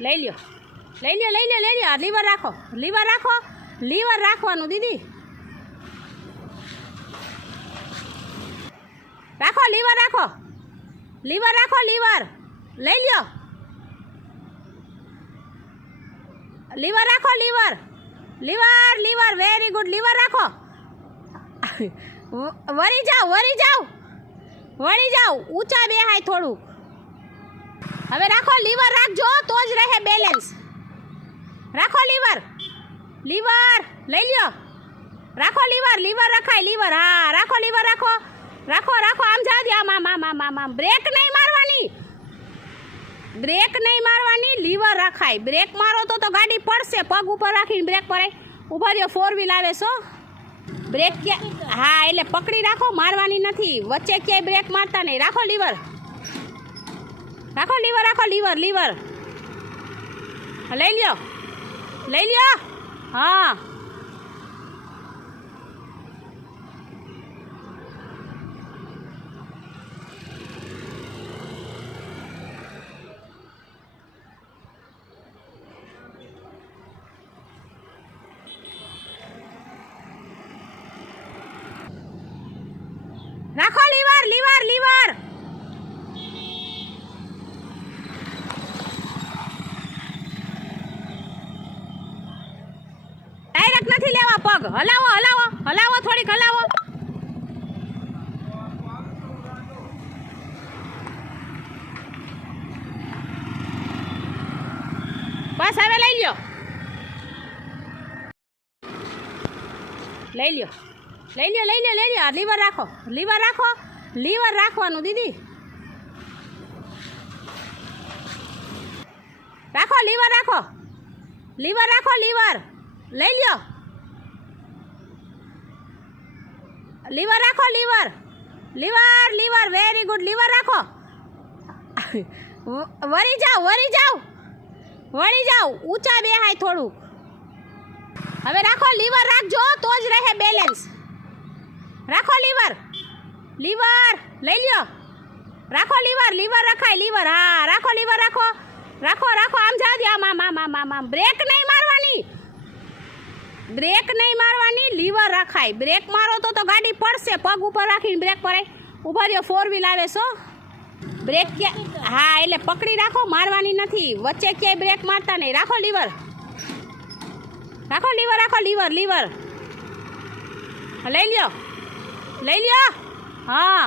લઈ લ્યો લઈ લ્યો લઈ લ્યો લઈ લ્યો લીવર રાખો લીવર રાખો લીવર રાખવાનું દીદી રાખો લીવર રાખો લીવર રાખો લીવર લઈ લ્યો લીવર રાખો lever lever lever very good lever રાખો વળી જાઓ ઊંચા બેહાય થોડું હવે રાખો લીવર રાખજો તો જ રહે બેલેન્સ રાખો લીવર લીવર લઈ લ્યો રાખો લીવર લીવર રખાય લીવર હા રાખો લીવર રાખો રાખો રાખો આમ જા દે આમ બ્રેક નહીં મારવાની લીવર રખાય બ્રેક મારો તો ગાડી પડશે પગ ઉપર રાખીને બ્રેક પરાય ઊભા રહ્યો 4 વ્હીલ આવે છો બ્રેક હા એટલે પકડી રાખો મારવાની નથી વચ્ચે ક્યાંય બ્રેક મારતા નહીં રાખો લીવર લીવર લઈ લ્યો હા રાખો લીવર ડાયરેક્ટ નથી લેવા પગ હલાવો થોડીક હલાવો બસ હવે લઈ લ્યો લીવર રાખો લીવર રાખવાનું દીદી રાખો લીવર રાખો લીવર લઈ લ્યો લીવર રાખો લીવર વેરી ગુડ લીવર રાખો વળી જાઓ ઊંચા બેહાય થોડું હવે રાખો લીવર રાખજો તો જ રહે બેલેન્સ રાખો લીવર લઈ લ્યો રાખો લીવર રખાય લીવર હા રાખો લીવર રાખો આમ જા દે આમ બ્રેક નહીં મારવાની લીવર રખાય બ્રેક મારો તો ગાડી પડશે પગ ઉપર રાખીને બ્રેક પરાય ઊભા રહ્યો 4 વ્હીલ આવે છો બ્રેક હા એટલે પકડી રાખો મારવાની નથી વચ્ચે ક્યાંય બ્રેક મારતા નહીં રાખો લીવર લઈ લ્યો હા